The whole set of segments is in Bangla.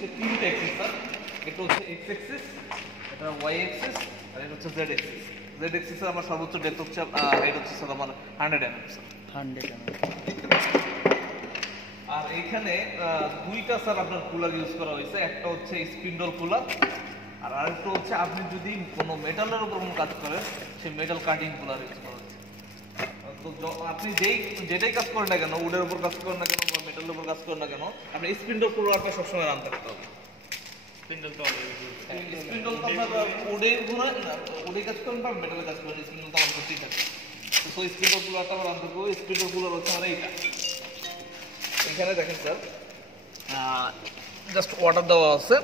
হচ্ছে তিনটা অ্যাক্সিস স্যার। এটা হচ্ছে এক্স অ্যাক্সিস, এটা ওয়াই অ্যাক্সিস, আর এটা হচ্ছে জেড অ্যাক্সিস। জেড অ্যাক্সিসের আমার সর্বোচ্চ ডেপথ হচ্ছে হাইট হচ্ছে স্যার আমার 100 mm স্যার। 100 mm। আর এইখানে দুইটা স্যার আপনার কুলার ইউজ করা হয়েছে। একটা হচ্ছে স্পিন্ডল কুলার, আর আরেকটা হচ্ছে আপনি যদি কোনো মেটালের উপর কোনো কাজ করেন সেই মেটাল কাটিং কুলার ইউজ করা হয়েছে। তো আপনি যেটাই কাজ করেন না কেন, উডের উপর কাজ করেন না কেন বা মেটালের উপর কাজ করেন না কেন, আপনি স্পিন্ডল কুলারটা সবসময় রান থাকতে হবে। স্পিন্ডল তো অলরেডি স্পিন্ডল তো আপনার উডে ঘোরায় না, উডে কাজ করেন বা মেটালে কাজ করেন, স্পিন্ডল তো আমার করতেই থাকে। তো স্পিন্ডল কুলারটা আমার রান থাকবে। স্পিন্ডল কুলার হচ্ছে আমার এইটা। এখানে দেখেন স্যার জাস্ট ওয়াটার দেওয়া আছে,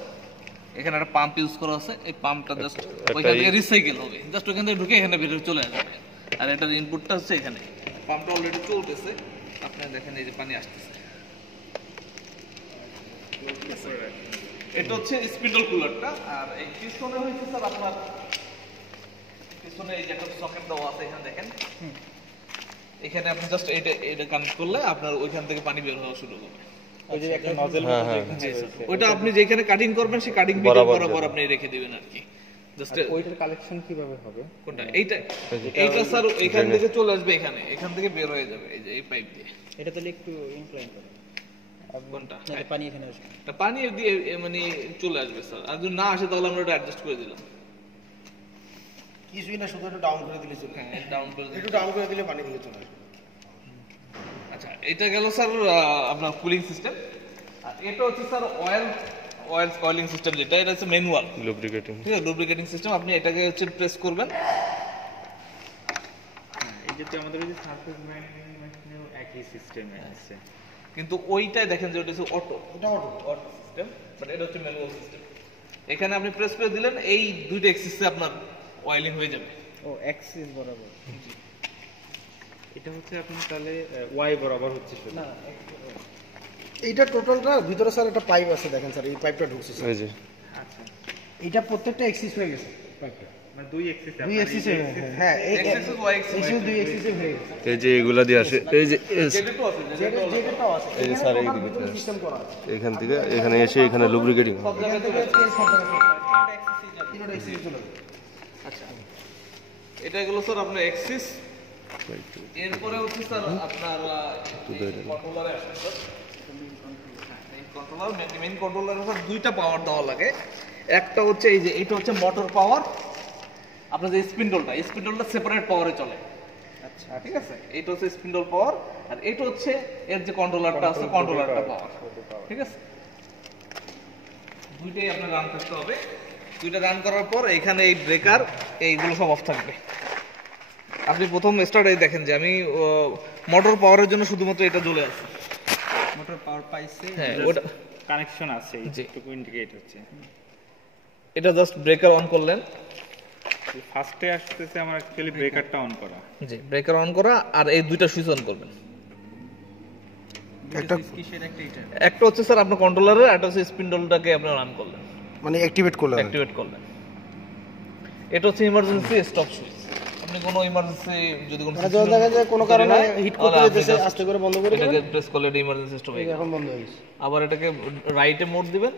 এখানে একটা পাম্প ইউজ করা আছে। এই পাম্পটা জাস্ট ওইখান থেকে রিসাইকেল হবে, জাস্ট ওইখান থেকে ঢুকে এখানে ভিতরে চলে আসবে। আর এটার ইনপুটটা হচ্ছে এখানে, পাম্পটা অলরেডি চলতেছে। আপনি দেখেন এই যে পানি আসতেছে। এটা হচ্ছে স্পিন্ডল কুলারটা। আর এই পিছনে হচ্ছে স্যার আপনার পিছনে এই যে একটা সকেট দেওয়া আছে, এখানে দেখেন। এখানে আপনি জাস্ট এটা কানেক্ট করলে আপনার ওইখান থেকে পানি বের হওয়া শুরু হবে। ওই যে একটা নজল ওইটা আপনি যেখানে কাটিং করবেন সেই কাটিং বিট বরাবর আপনি রেখে দিবেন আর কি। জাস্ট ওইটার কালেকশন কিভাবে হবে? কোনটা? এইটা স্যার এখান থেকে চলে আসবে, এখান থেকে বের হয়ে যাবে এই যে এই পাইপ দিয়ে। এটা তাহলে একটু ইনক্লাইন করে কোনটা? পানি এখানে আসবে, পানি দিয়ে মানে চলে আসবে স্যার। আর যদি না আসে তাহলে আমরা এটা অ্যাডজাস্ট করে দিলাম। কিছুই না, শুধু একটু ডাউন করে দিলে চলে। হ্যাঁ, ডাউন করে একটু ডাউন করে দিলে পানি দিকে চলে আসবে। আচ্ছা, এটা গেল স্যার আপনার কুলিং সিস্টেম। আর এটা হচ্ছে স্যার অয়েল কয়েলিং সিস্টেম, যেটা এটা হচ্ছে ম্যানুয়াল লুব্রিকেটিং। ঠিক আছে, লুব্রিকেটিং সিস্টেম। আপনি এটাকে হচ্ছে প্রেস করবেন। এই যে আমাদের এই যে সারফেস গ্রাইন্ডিং মেশিনেও একই সিস্টেমে আছে, কিন্তু ওইটাই দেখেন যে ওটা হচ্ছে অটো এটা অটো সিস্টেম, বাট এটা হচ্ছে ম্যানুয়াল সিস্টেম। এখানে আপনি প্রেস করে দিলেন, এই দুইটা এক্সিসে আপনার অয়েলিং হয়ে যাবে। ও অ্যাক্সিস বরাবর। এটা হচ্ছে আপনি তাহলে ওয়াই বরাবর হচ্ছে শুধু না? এইটা টোটালটা ভিতরে স্যার একটা পাইপ আছে, দেখেন স্যার এই পাইপটা ঢুকছে স্যার। এই যে আচ্ছা, এইটা প্রত্যেকটা এক্সিস হয়ে গেছে পাইপটা। মানে দুই এক্সিস, দুই এক্সিসে, হ্যাঁ এই এক্সিস ওয়াই এক্সিস এক্সিস দুই এক্সিসে হয়ে গেছে। এই যে এগুলা দিয়ে আসে, এই যে যেটা আছে যেটাও আছে এই যে স্যার এই দিকে সিস্টেম করা আছে। এখান থেকে এখানে এসে এখানে লুব্রিকেটিং সব জায়গায় চলে আসবে। তিনটা এক্সিসে চলে যাবে। আচ্ছা, এটা গেল স্যার আপনার এক্সিস। এরপরে হচ্ছে স্যার আপনার কন্ট্রোলারে আসবে স্যার। এই কন্ট্রোলার মেইন কন্ট্রোলারে স্যার দুইটা পাওয়ার দেওয়া লাগে। একটা হচ্ছে এই যে এটা হচ্ছে মোটর পাওয়ার। আপনার যে স্পিন্ডলটা সেপারেট পাওয়ারে চলে। আচ্ছা, ঠিক আছে, এটা হচ্ছে স্পিন্ডল পাওয়ার। আর এটা হচ্ছে এর যে কন্ট্রোলারটা আছে, কন্ট্রোলারটা পাওয়ার। ঠিক আছে, দুইটাই আপনার রান করতে হবে। দুইটা রান করার পর এখানে এই ব্রেকার এইগুলো সব অফ থাকবে। আপনি প্রথম স্টার্টে দেখেন যে আমি মোটর পাওয়ারের জন্য শুধুমাত্র এটা জ্বলে আছে। মোটর পাওয়ার পাইছে, হ্যাঁ, ওটা কানেকশন আছে, জি। এইটুকু ইন্ডিকেট হচ্ছে। এটা জাস্ট ব্রেকার অন করলেন। ফার্স্টে আসতেছে আমার অ্যাকচুয়ালি ব্রেকারটা অন করা। জি, ব্রেকার অন করা। আর এই দুইটা সুইচ অন করবেন। একটা কিসের একটা এটা? একটা হচ্ছে স্যার আপনার কন্ট্রোলারের, একটা হচ্ছে স্পিন্ডলটাকে আপনি রান করলেন, মানে অ্যাক্টিভেট করলেন। অ্যাক্টিভেট করলেন। এটা হচ্ছে ইমার্জেন্সি স্টপ সুইচ। আপনি কোনো ইমার্জেন্সি যদি কোনো মানে যদি দেখা যায় কোনো কারণে হিট করতে তাহলে আপনি যেতেছে, just আস্তে করে বন্ধ করে এটাকে দিবেন। প্রেস করলে এটা ইমার্জেন্সি স্টপ হয়ে এই গেল। এখন বন্ধ হয়ে গেছে। আবার এটাকে রাইটে মোড দিবেন,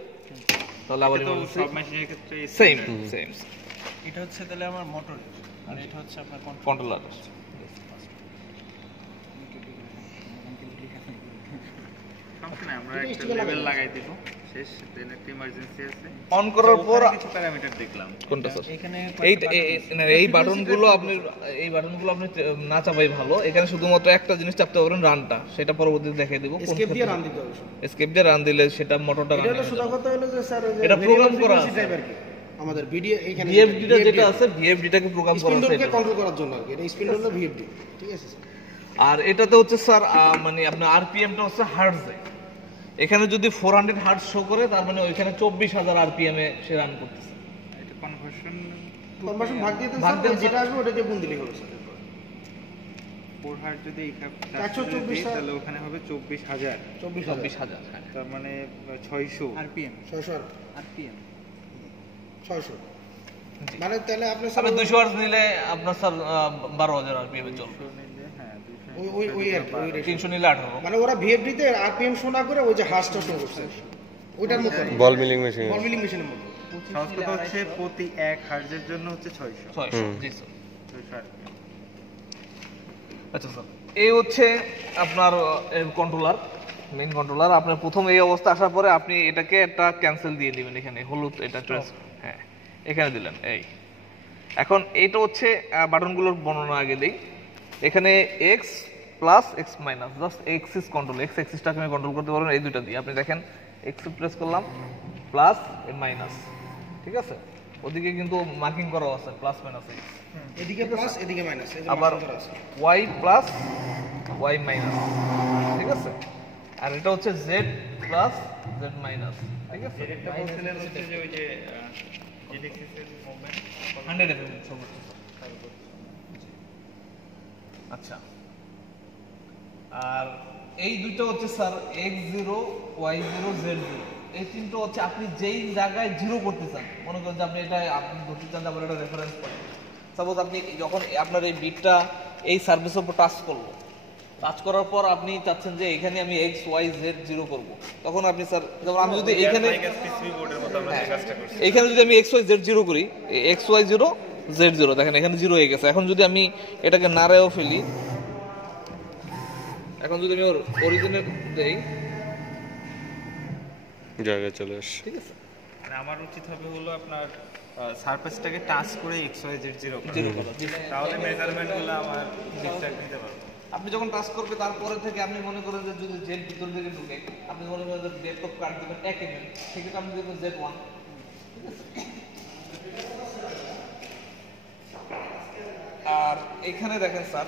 তাহলে আবার তো ইমার্জেন্সি সব মেশিনের ক্ষেত্রে সেম। এটা হচ্ছে তাহলে আমার মোটর, আর এটা হচ্ছে আপনার কন্ট্রোলার। আমরা একটা লেভেল লাগাই দিব, শেষ দেন একটা ইমার্জেন্সি আছে। অন করার পর কিছু প্যারামিটার দেখলাম কোনটা স্যার? এখানে এই বাটনগুলো আপনি না চাপাই ভালো। এখানে শুধুমাত্র একটা জিনিস চাপতে পারবেন, রানটা। সেটা পরবর্তীতে দেখিয়ে দেবো। এসকেপ দিয়ে রান দিতে হবে। এসকেপ দিয়ে রান দিলে সেটা মোটরটা এটা হলো সোজা কথা হলো যে স্যার এটা প্রোগ্রাম করা আছে ড্রাইভার কি আমাদের ভিডিও এইখানে ভিএফডিটা যেটা আছে, ভিএফডিটাকে প্রোগ্রাম করা আছে স্পিন্ডলকে কন্ট্রোল করার জন্য আর কি। এটা স্পিন্ডল হলো ভিএফডি, ঠিক আছে স্যার। আর এটাতে হচ্ছে স্যার মানে আপনার আরপিএমটা হচ্ছে হার্টজে। এখানে যদি 400 হার্টজ শো করে, তার মানে ওইখানে 24,000 আরপিএম এ সে রান করতেছে। এটা কনভার্সন কনভার্সন ভাগ দিয়ে দেন ভাগ দেন স্যার, যেটা আসবে ওটা দিয়ে গুণ দিলেই হবে স্যার। 4 হার্ট যদি 124 তাহলে ওখানে হবে 24,000, 24,000 হ্যাঁ। তার মানে 600 আরপিএম। 600 আরপিএম 600 মানে তাহলে আপনি স্যার আপনি 200 হার্টজ নিলে আপনার স্যার 12,000 আরপিএম এ চলবে। নিলে, হ্যাঁ 200 ওই আর কি, ওই রেট। 300 নিলে 18। মানে ওরা ভিএফডি তে আরপিএম শো না করে ওই যে হার্সটা শো করছে। ওইটার মতো ball milling machine. Ball milling মেশিনের মতো। সহজ কথা হচ্ছে প্রতি 1 হার্জের জন্য হচ্ছে 600 জি স্যার। 600 RPM। আচ্ছা স্যার, এই হচ্ছে আপনার কন্ট্রোলার, মেইন কন্ট্রোলার। আপনার প্রথম এই অবস্থা আসার পরে আপনি এটাকে একটা ক্যান্সেল দিয়ে দিবেন, এখানে হলুদ এটা হ্যাঁ এখানে দিলেন। এই এখন এইটা হচ্ছে বাটনগুলোর বর্ণনা আগে দিই। এখানে X plus X minus, just axis control, X এক্সিসটাকে আমি কন্ট্রোল করতে পারবেন এই দুইটা দিয়ে। আপনি দেখেন এক্স প্রেস করলাম, প্লাস মাইনাস, ঠিক আছে? ওদিকে কিন্তু মার্কিং করা আছে প্লাস মাইনাস এক্স, এদিকে প্লাস এদিকে মাইনাস, আবার ওয়াই প্লাস ওয়াই মাইনাস, ঠিক আছে? আর এটা হচ্ছে জেড প্লাস জেড মাইনাস, ঠিক আছে? যেটা বলছিলেন হচ্ছে যে ওই যে জেড এক্সিসের মুভমেন্ট 100 mm সর্বোচ্চ। আচ্ছা, আর এই দুটো হচ্ছে স্যার x0 y0 z0, এই তিনটা হচ্ছে আপনি যেই জায়গায় জিরো করতে চান। মনে করেন যে আপনি এটা আপনি ধরতে চান যে এটা রেফারেন্স পয়েন্ট। সাপোজ আপনি যখন আপনার এই বিটটা এই সার্ভিসের উপর টাচ করলো, টাচ করার পর আপনি চাচ্ছেন যে এখানে আমি এক্স ওয়াই জেড জিরো করবো, তখন আপনি স্যার যেমন আমি যদি এখানে পিসিবি বোর্ডের মতো আমরা যে কাজটা করছি, এখানে যদি আমি এক্স ওয়াই জেড জিরো করি, X Y zero Z zero, দেখেন এখানে জিরো হয়ে গেছে। এখন যদি আমি এটাকে নাড়ায়ও ফেলি, এখন যদি আমি ওর অরিজিনের দেই, জায়গায় চলে আসে। ঠিক আছে? মানে আমার উচিত হবে হলো আপনার সারফেসটাকে টাচ করে X Y Z zero zero করা। তাহলে মেজারমেন্টগুলো আমার ঠিকঠাক নিতে পারবো। আপনি যখন টাচ করবে তারপরে থেকে আপনি মনে করেন যে যদি জেড ভিতর থেকে ঢুকে, আপনি মনে করেন যে ডেপ্থ অফ কাট দেবেন 1 mm, সেক্ষেত্রে আপনি দেবেন Z1, ঠিক আছে? আর এখানে দেখেন স্যার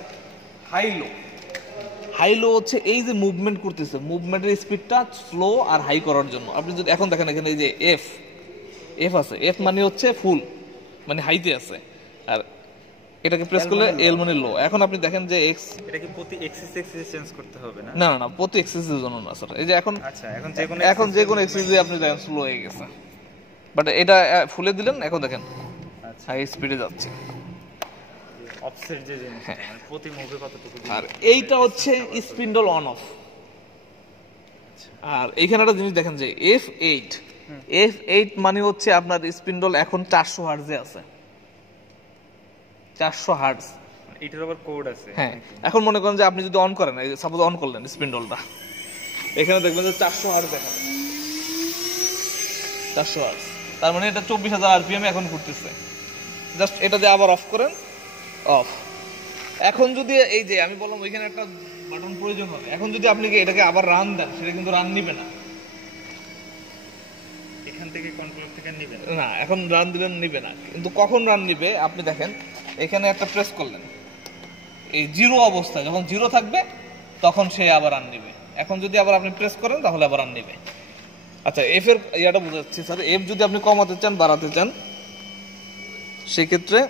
হাইলো, হাইলো হচ্ছে এই যে মুভমেন্ট করতেছে, মুভমেন্টের স্পিডটা স্লো আর হাই করার জন্য। আপনি যদি এখন দেখেন এখানে এই যে এফ এফ আছে, এফ মানে হচ্ছে ফুল, মানে হাইতে আছে, আর এটাকে প্রেস করলে এল মানে লো। এখন আপনি দেখেন যে এক্স, এটা কি প্রতি এক্সিস চেঞ্জ করতে হবে না? না না না, প্রতি এক্সিসের জন্য না স্যার। এই যে এখন আচ্ছা, এখন যে কোনো এক্সিসে আপনি দেখেন স্লো হয়ে গেছে, বাট এটা ফুলে দিলেন, এখন দেখেন আচ্ছা, হাই স্পিডে যাচ্ছে। অফসেট যে জিনিসটা মানে প্রতি মুভে কতটুকু আর এইটা হচ্ছে স্পিন্ডল অন অফ। আর এইখানে একটা জিনিস দেখেন যে F8, F8 মানে হচ্ছে আপনার স্পিন্ডল এখন 400 হার্টজে আছে, 400 হার্টজ। এটার আবার কোড আছে। হ্যাঁ, এখন মনে করেন যে আপনি যদি অন করেন, সাপোজ অন করলেন স্পিন্ডলটা, এখানে দেখবেন যে 400 হার্টজ দেখাবে, 400 হার্টজ, তার মানে এটা 24,000 আরপিএম এখন ঘুরতেছে। জাস্ট এটা দিয়ে আবার অফ করেন, অফ। এখন যদি এই যে আমি বললাম ওইখানে একটা বাটন প্রয়োজন হবে, এখন যদি আপনি এটাকে আবার রান দেন, সেটা কিন্তু রান নিবে না। এখান থেকে কন্ট্রোলার থেকে নেবেন না, এখন রান দিবেন, নিবে না। কিন্তু কখন রান নিবে আপনি দেখেন, এখানে একটা প্রেস করলেন, এই জিরো অবস্থায় যখন জিরো থাকবে তখন সে আবার রান নিবে। এখন যদি আবার আপনি প্রেস করেন তাহলে আবার রান নিবে। আচ্ছা, এফ এর ইয়াটা বুঝাচ্ছি স্যার। এফ যদি আপনি কমাতে চান, বাড়াতে চান, সেক্ষেত্রে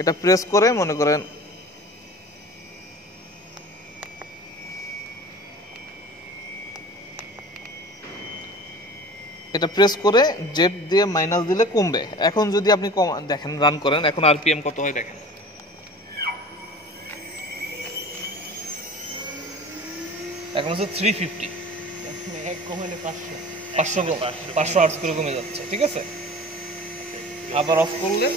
এটা প্রেস করে মনে করেন এটা প্রেস করে জেড দিয়ে মাইনাস দিলে কমবে। এখন যদি আপনি দেখেন রান করেন, এখন আরপিএম কত হয় দেখেন, এখন হচ্ছে 350, 500 হার্টজ করে কমে যাচ্ছে, ঠিক আছে? আবার অফ করলে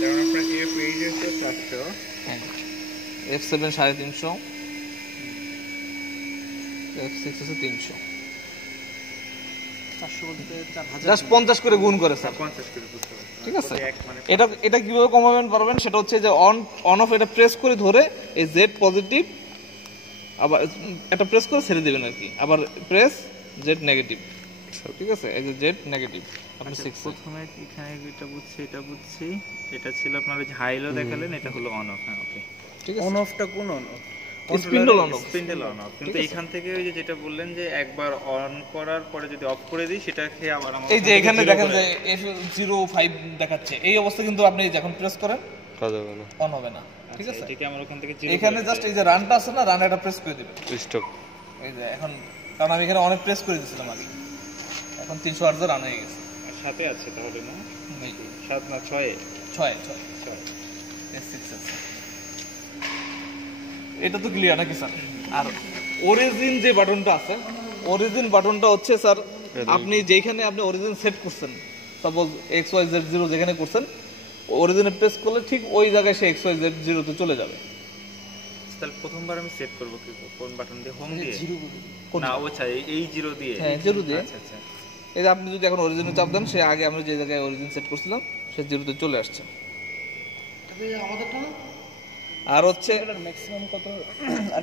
যেমন আপনার F8 হচ্ছে 400, হ্যাঁ, F7 350, F6 হচ্ছে 300, 400 বলতে 4000, জাস্ট 50 করে গুণ করে স্যার, 50 করে বুঝতে পারছি। ঠিক আছে? মানে এটা কিভাবে কমাবেন পারবেন, সেটা হচ্ছে যে অন অফ এটা প্রেস করে ধরে এই জেড পজিটিভ, আবার এটা প্রেস করে ছেড়ে দিবেন আর কি, আবার প্রেস জেড নেগেটিভ, ঠিক আছে? এই যে জেড নেগেটিভ আপনি 6 প্রথমে এখানে এটা বুঝছি, এটা ছিল আপনার ওই যে হাইলো দেখালেন, এটা হলো অন অফ। হ্যাঁ, ওকে, ঠিক আছে? অন অফটা কোন on of? Spindle on of, spindle on of. কিন্তু এখান থেকে ওই যে যেটা বললেন যে একবার অন করার পরে যদি অফ করে দিই, সেটাকে আবার আমার এই যে এখানে দেখেন যে F05 দেখাচ্ছে, এই অবস্থা কিন্তু আপনি যখন প্রেস করেন কাজ হবে না, অন হবে না, ঠিক আছে? এটাকে আমার ওখান থেকে এখানে জাস্ট এই যে রানটা আছে না, রান এটা প্রেস করে দিবেন, স্টপ। এই যে এখন, কারণ আমি এখানে অনেক প্রেস করে দিয়েছিলাম আগে, এখন 300 হার্টজে রান হয়ে গেছে। সাথে আছে তাহলে না, এই 7 না 6 6 S6 আছে। এটা তো ক্লিয়ার নাকি স্যার? আর অরিজিন যে বাটনটা আছে, অরিজিন বাটনটা হচ্ছে স্যার আপনি যেখানে আপনি অরিজিন সেট করছেন, সাপোজ XYZ0 যেখানে করছেন, অরিজিনে প্রেস করলে ঠিক ওই জায়গায় সে XYZ0 তে চলে যাবে। তাহলে প্রথমবার আমি সেট করব কি কোন বাটন দিয়ে? হোম দিয়ে? কোন- না আচ্ছা এই জিরো দিয়ে? হ্যাঁ, জিরো দিয়ে। আচ্ছা আচ্ছা। এই যে আপনি যদি এখন অরিজিনে চাপ দেন, সে আগে আমরা যে জায়গায় অরিজিন সেট করছিলাম সে 0 তে চলে আসছে। আমাদেরটা না আর হচ্ছে ম্যাক্সিমাম কত?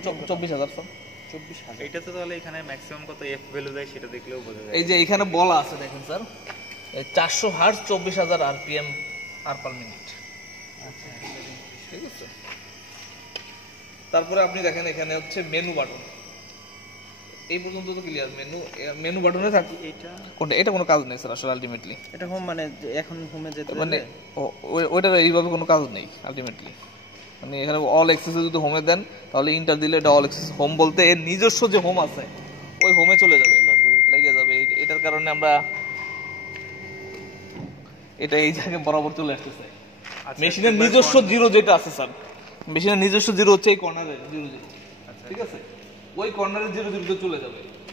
24,000 স্যার। 24,000। এটা তো তাহলে এখানে ম্যাক্সিমাম কত এফ ভ্যালু দেয় সেটা দেখলেও বোঝা যায়। এই যে এখানে বলা আছে দেখেন sir, 400 hertz 24,000 RPM per minute. ঠিক আছে। তারপরে আপনি দেখেন এখানে হচ্ছে মেনু বাটন, এই পর্যন্ত তো ক্লিয়ার। মেনু বাটনে থাকে এটা কোনটা, এটা কোনো কাজ নেই স্যার আসলে আলটিমেটলি। এটা হোম মানে এখন হোমে যেতে মানে ওইটার এইভাবে কোনো কাজ নেই আলটিমেটলি। মানে এখানে অল অ্যাক্সেসে যদি হোমে দেন তাহলে ইন্টার দিলে এটা অল অ্যাক্সেস হোম বলতে এর নিজস্ব যে হোম আছে ওই হোমে চলে যাবে, লেগে যাবে। এটার কারণে আমরা এটা এই জায়গায় বরাবর চলে আসতেছে। মেশিনের নিজস্ব 0 যেটা আছে স্যার, মেশিনের নিজস্ব 0 হচ্ছে এই কর্নারের 0 ঠিক আছে, ওই কর্নারের 0 তে চলে যাবে।